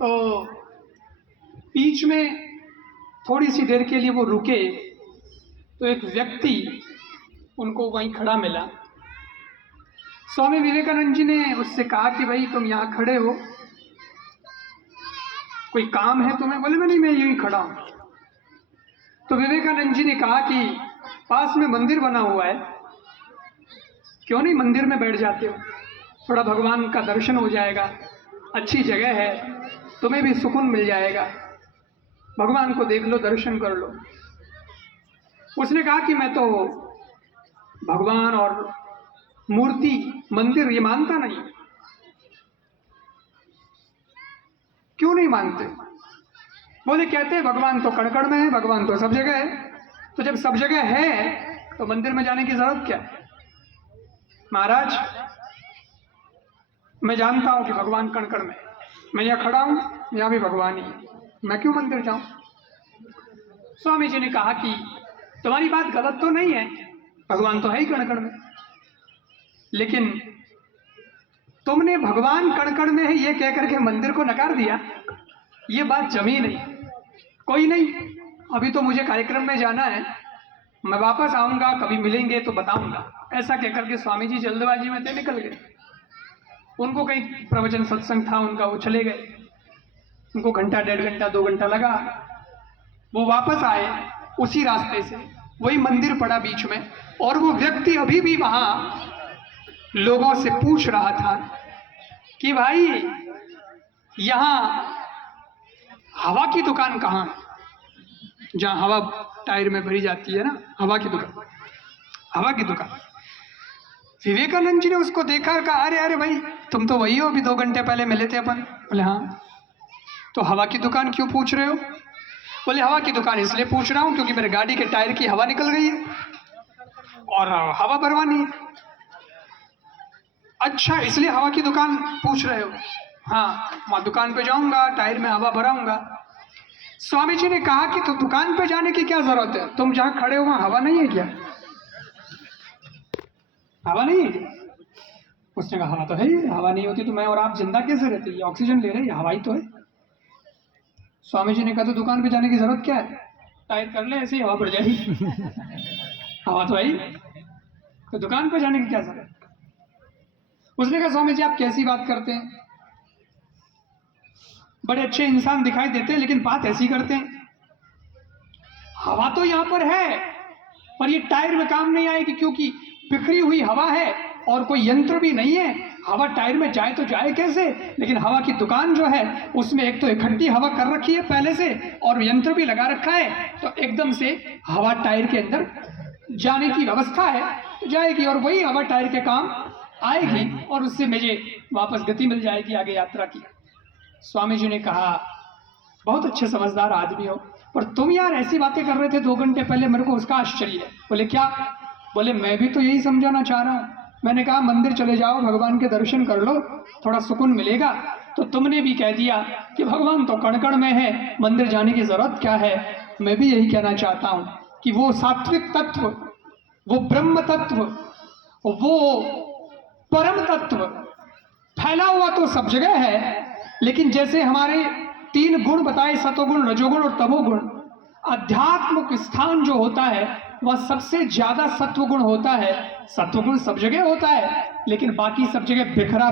तो बीच में थोड़ी सी देर के लिए वो रुके तो एक व्यक्ति उनको वहीं खड़ा मिला। स्वामी विवेकानंद जी ने उससे कहा कि भाई तुम यहाँ खड़े हो, कोई काम है तुम्हें? बोले नहीं, मैं यहीं खड़ा हूँ। तो विवेकानंद जी ने कहा कि पास में मंदिर बना हुआ है, क्यों नहीं मंदिर में बैठ जाते हो, थोड़ा भगवान का दर्शन हो जाएगा, अच्छी जगह है, तुम्हें भी सुकून मिल जाएगा, भगवान को देख लो, दर्शन कर लो। उसने कहा कि मैं तो भगवान और मूर्ति मंदिर ये मानता नहीं। क्यों नहीं मानते? बोले कहते हैं भगवान तो कण कण में है, भगवान तो सब जगह है। तो जब सब जगह है तो मंदिर में जाने की जरूरत क्या है? महाराज, मैं जानता हूं कि भगवान कण कण में है, मैं यहाँ खड़ा हूं, यहाँ भी भगवान ही है, मैं क्यों मंदिर जाऊं? स्वामी जी ने कहा कि तुम्हारी बात गलत तो नहीं है, भगवान तो है ही कण कण में, लेकिन तुमने भगवान कण कण में है ये कह करके मंदिर को नकार दिया, ये बात जमी नहीं। कोई नहीं, अभी तो मुझे कार्यक्रम में जाना है, मैं वापस आऊंगा, कभी मिलेंगे तो बताऊंगा। ऐसा कह करके स्वामी जी जल्दबाजी में थे, निकल गए। उनको कहीं प्रवचन सत्संग था उनका, वो चले गए। उनको घंटा, 1.5 घंटा, 2 घंटा लगा। वो वापस आए उसी रास्ते से, वही मंदिर पड़ा बीच में, और वो व्यक्ति अभी भी वहां लोगों से पूछ रहा था कि भाई यहां हवा की दुकान कहाँ है? जहां हवा टायर में भरी जाती है ना, हवा की दुकान, हवा की दुकान। विवेकानंद जी ने उसको देखा और कहा, अरे अरे भाई तुम तो वही हो, अभी 2 घंटे पहले मिले थे अपन। बोले हाँ। तो हवा की दुकान क्यों पूछ रहे हो? बोले हवा की दुकान इसलिए पूछ रहा हूं क्योंकि मेरे गाड़ी के टायर की हवा निकल गई है और हवा भरवानी है। अच्छा, इसलिए हवा की दुकान पूछ रहे हो? हाँ, वहां दुकान पे जाऊंगा, टायर में हवा भराऊंगा। स्वामी जी ने कहा कि तो दुकान पे जाने की क्या जरूरत है, तुम जहां खड़े हो वहां हवा नहीं है क्या? हवा नहीं है क्या? उसने कहा हवा तो है, हवा नहीं होती तो मैं और आप जिंदा कैसे रहते? ये ऑक्सीजन ले रहे हैं, हवा ही तो है। स्वामी जी ने कहा तो दुकान पे जाने की जरूरत क्या है, टायर कर ले, ऐसे ही हवा बढ़ जाएगी। हवा तो है ही, तो दुकान पे जाने की क्या जरूरत? उसने कहा स्वामी जी आप कैसी बात करते हैं, बड़े अच्छे इंसान दिखाई देते हैं लेकिन बात ऐसी करते हैं। हवा तो यहां पर है पर ये टायर में काम नहीं आएगी क्योंकि बिखरी हुई हवा है और कोई यंत्र भी नहीं है, हवा टायर में जाए तो जाए कैसे? लेकिन हवा की दुकान जो है उसमें एक तो इकट्ठी हवा कर रखी है पहले से और यंत्र भी लगा रखा है, तो एकदम से हवा टायर के अंदर जाने की व्यवस्था है तो जाएगी और वही हवा टायर के काम आएगी और उससे मुझे वापस गति मिल जाएगी आगे यात्रा की। स्वामी जी ने कहा बहुत अच्छे समझदार आदमी हो, पर तुम यार ऐसी बातें कर रहे थे 2 घंटे पहले, मेरे को उसका आश्चर्य है। बोले क्या? बोले मैं भी तो यही समझाना चाह रहा हूं। मैंने कहा मंदिर चले जाओ, भगवान के दर्शन कर लो, थोड़ा सुकून मिलेगा। तो तुमने भी कह दिया कि भगवान तो कण कण में है, मंदिर जाने की जरूरत क्या है। मैं भी यही कहना चाहता हूं कि वो सात्विक तत्व, वो ब्रह्म तत्व, वो परम तत्व फैला हुआ तो सब जगह है, लेकिन जैसे हमारे 3 गुण बताए, सतोगुण, रजोगुण और तमोगुण, आध्यात्मिक स्थान जो होता है वह सबसे ज्यादा सत्वगुण होता है। सत्वगुण सब जगह होता है लेकिन बाकी सब जगह बिखरा